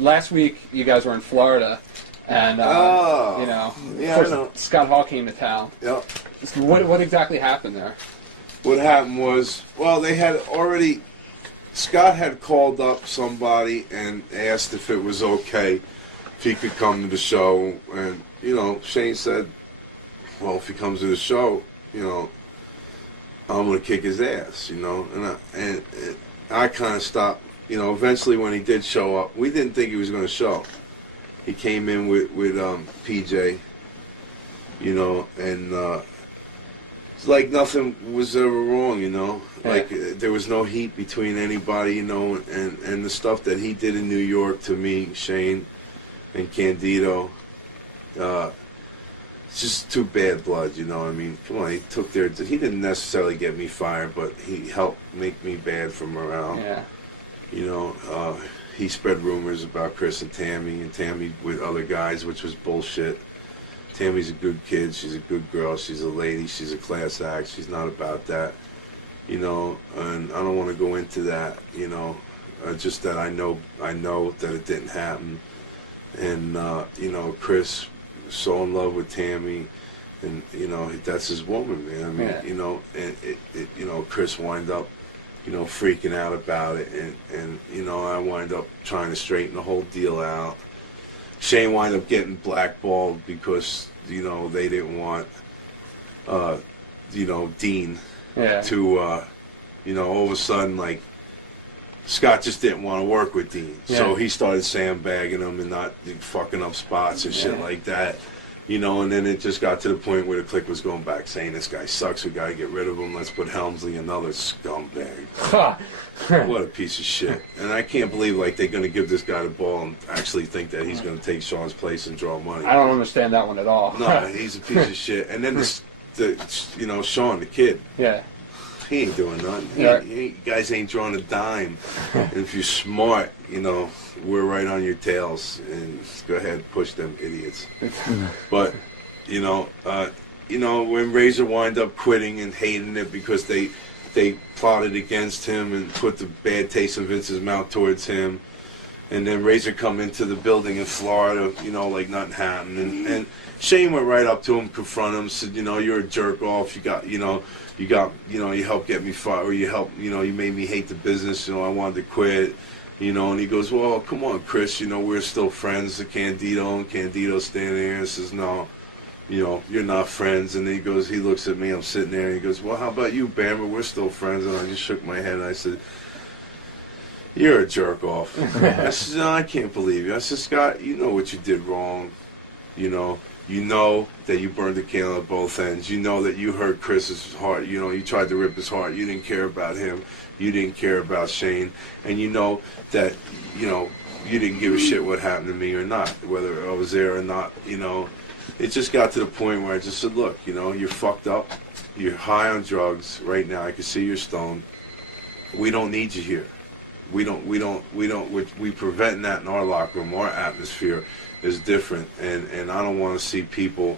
Last week, you guys were in Florida, and Yeah, I know. Scott Hall came to town. Yep. What exactly happened there? What happened was, well, they had already. Scott had called up somebody and asked if it was okay if he could come to the show, and Shane said, "Well, if he comes to the show, I'm gonna kick his ass," and I kind of stopped. Eventually when he did show up, we didn't think he was going to show. He came in with PJ, and it's like nothing was ever wrong, Yeah. Like there was no heat between anybody, and the stuff that he did in New York to me, Shane and Candido, it's just too bad blood, I mean, come on, he didn't necessarily get me fired, but he helped make me bad for morale. Yeah. He spread rumors about Chris and Tammy with other guys, which was bullshit. Tammy's a good kid. She's a good girl. She's a lady. She's a class act. She's not about that, and I don't want to go into that, just that I know that it didn't happen. And, Chris was so in love with Tammy, and, that's his woman, man. I mean, Yeah. Chris wind up freaking out about it, and I wind up trying to straighten the whole deal out. Shane wind up getting blackballed because they didn't want Dean Yeah. to all of a sudden, like, Scott just didn't want to work with Dean, so he started sandbagging him and not fucking up spots and shit like that. And then it just got to the point where the clique was going back saying, this guy sucks, we gotta get rid of him, let's put Helmsley, another scumbag. What a piece of shit. And I can't believe, like, they're gonna give this guy the ball and actually think that he's gonna take Sean's place and draw money. I don't understand that one at all. No, he's a piece of shit. And then Sean, the kid. Yeah. He ain't doing nothing. Yeah. You guys ain't drawing a dime. And if you're smart, we're right on your tails. And go ahead, push them idiots. But, when Razor wind up quitting and hating it because they plotted against him and put the bad taste in Vince's mouth towards him, and then Razor come into the building in Florida, like nothing happened, and Shane went right up to him, confronted him, said, you're a jerk off. You helped get me fired, or you made me hate the business. I wanted to quit. And he goes, well, come on, Chris. We're still friends. The Candido standing there and says, no, you're not friends. And he looks at me. I'm sitting there, and he goes, well, how about you, Bammer? We're still friends. And I just shook my head and I said, you're a jerk off. I said, no, I can't believe you. I said, Scott, you know what you did wrong. You know that you burned the candle at both ends. You know that you hurt Chris's heart. You tried to rip his heart. You didn't care about him. You didn't care about Shane. And you know that, you didn't give a shit what happened to me or not, whether I was there or not. It just got to the point where I just said, look, you're fucked up. You're high on drugs right now. I can see you're stoned. We don't need you here. We prevent that in our locker room. Our atmosphere is different, and I don't want to see people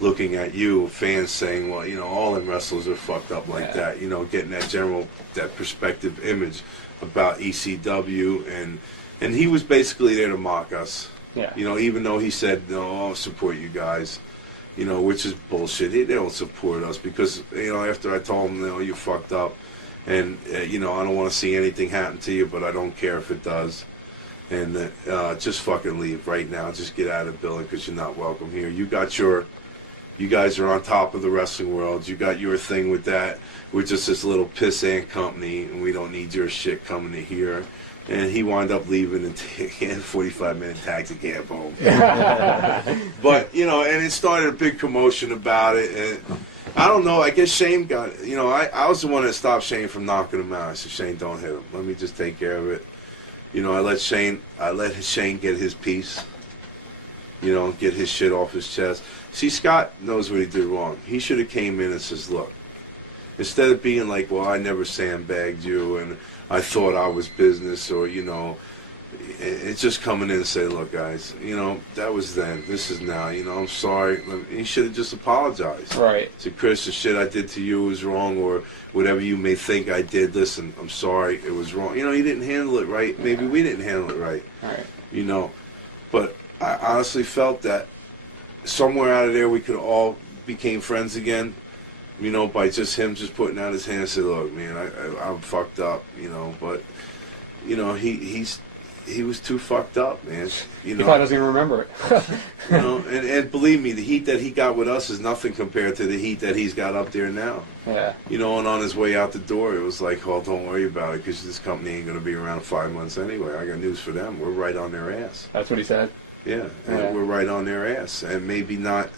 looking at you, fans saying, well, all them wrestlers are fucked up like that, getting that perspective image about ECW, and he was basically there to mock us. Yeah. Even though he said, no, I'll support you guys, which is bullshit. They don't support us because, after I told them, you're fucked up, and, I don't want to see anything happen to you, but I don't care if it does. And just fucking leave right now. Just get out of the building because you're not welcome here. You guys are on top of the wrestling world. You got your thing with that. We're just this little pissant company, and we don't need your shit coming to here. And he wound up leaving and taking a 45-minute taxi cab home. But, and it started a big commotion about it. And I don't know. I guess Shane got it. I was the one that stopped Shane from knocking him out. I said, Shane, don't hit him. Let me just take care of it. I let Shane get his piece, get his shit off his chest. See, Scott knows what he did wrong. He should have came in and says, look, instead of being like, well, I never sandbagged you and I thought I was business, or, it's just coming in and say, look, guys, you know, that was then. This is now. You know, I'm sorry. He should have just apologized. Right. Say, Chris, the shit I did to you was wrong, or whatever you may think I did. Listen, I'm sorry. It was wrong. You know, he didn't handle it right. Maybe we didn't handle it right. Right. You know, but I honestly felt that somewhere out of there we could all became friends again. You know, by just him just putting out his hand and say, look, man, I'm fucked up. You know, but you know, he was too fucked up, man. You know, He probably doesn't even remember it. you know, and believe me, the heat that he got with us is nothing compared to the heat that he's got up there now. Yeah. You know, and on his way out the door, it was like, oh, don't worry about it, because this company ain't going to be around 5 months anyway. I got news for them. We're right on their ass. That's what he said. Yeah, Yeah. and we're right on their ass. And maybe not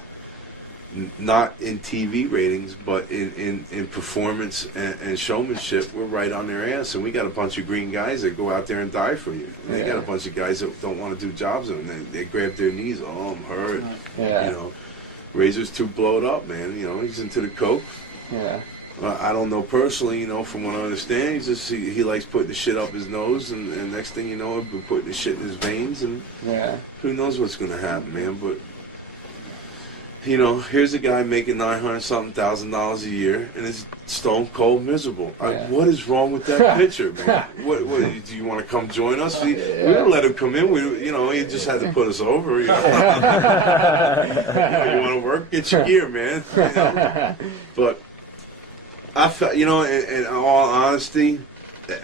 in TV ratings, but in performance and showmanship, we're right on their ass. And we got a bunch of green guys that go out there and die for you. And they got a bunch of guys that don't want to do jobs, and they grab their knees. Oh, I'm hurt. Yeah. You know, Razor's too blowed up, man. You know, he's into the coke. Yeah. I don't know personally, you know, from what I understand, he's just he likes putting the shit up his nose, and next thing you know, he'll be putting the shit in his veins, and who knows what's going to happen, man. But you know, here's a guy making $900,000 a year, and is stone cold miserable. What is wrong with that picture, man? What do you want to come join us? We didn't let him come in. We, you know, he just had to put us over. You know, you want to work? Get your gear, man. You know? But I felt, you know, in all honesty,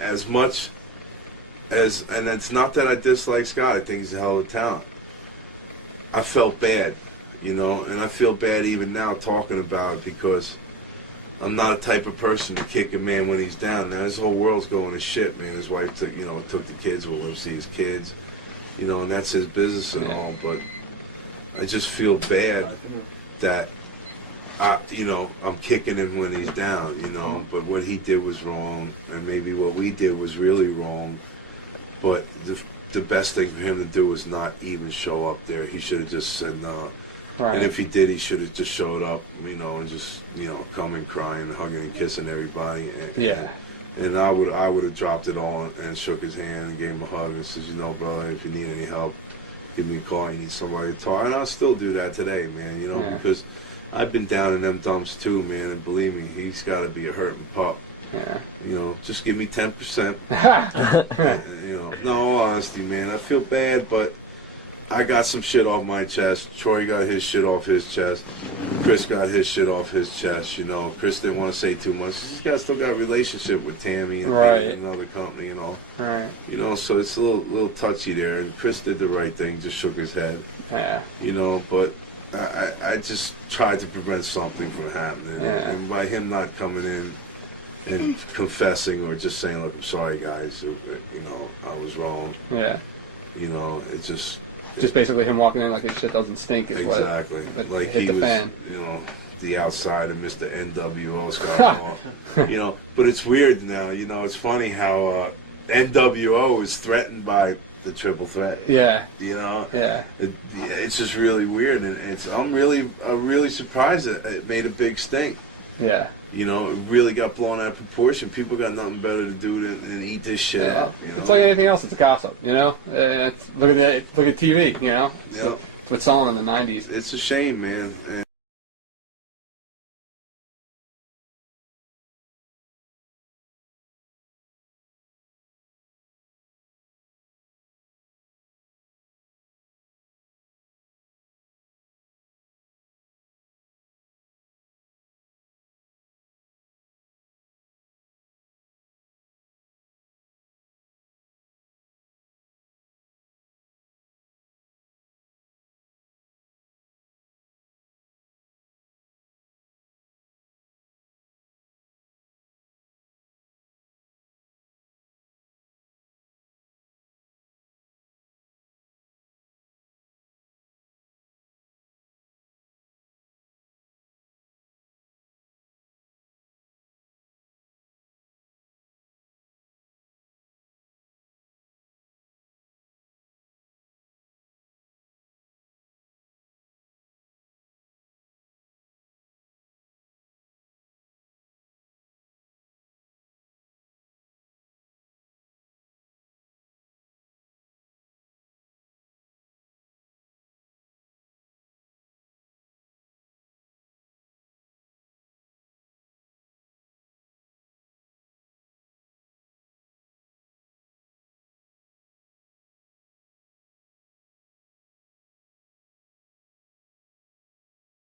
as much as, and it's not that I dislike Scott. I think he's a hell of a talent. I felt bad. You know, and I feel bad even now talking about it, because I'm not a type of person to kick a man when he's down. Now his whole world's going to shit, man. His wife took the kids with him, see his kids, you know, and that's his business and all. But I just feel bad that I'm kicking him when he's down, you know. But what he did was wrong, and maybe what we did was really wrong. But the best thing for him to do was not even show up there. He should have just said no. Right. And if he did, he should have just showed up, you know, and just, you know, coming, crying, hugging and kissing everybody. And I would have dropped it all and shook his hand and gave him a hug and says, you know, brother, if you need any help, give me a call. You need somebody to talk. And I'll still do that today, man, you know, because I've been down in them dumps too, man. And believe me, he's got to be a hurting pup. Yeah. You know, just give me 10%. You know, no, all honesty, man, I feel bad, but I got some shit off my chest. Troy got his shit off his chest. Chris got his shit off his chest. You know, Chris didn't want to say too much. He's still got a relationship with Tammy and another company and all. Right. You know, so it's a little touchy there. And Chris did the right thing, just shook his head. Yeah. You know, but I just tried to prevent something from happening. Yeah. And by him not coming in and confessing or just saying, look, I'm sorry, guys. You know, I was wrong. Yeah. You know, it just basically him walking in like his shit doesn't stink. Is exactly. Like hit he the was, fan. you know, the outside of Mr. NWO Scott. You know, but it's weird now. You know, it's funny how NWO is threatened by the triple threat. Yeah. You know. Yeah. It's just really weird, and I'm really surprised that it made a big stink. Yeah. You know, it really got blown out of proportion. People got nothing better to do than eat this shit up. You know? It's like anything else. It's a gossip. You know. Look at TV. You know. Yeah. What's selling in the '90s. It's a shame, man.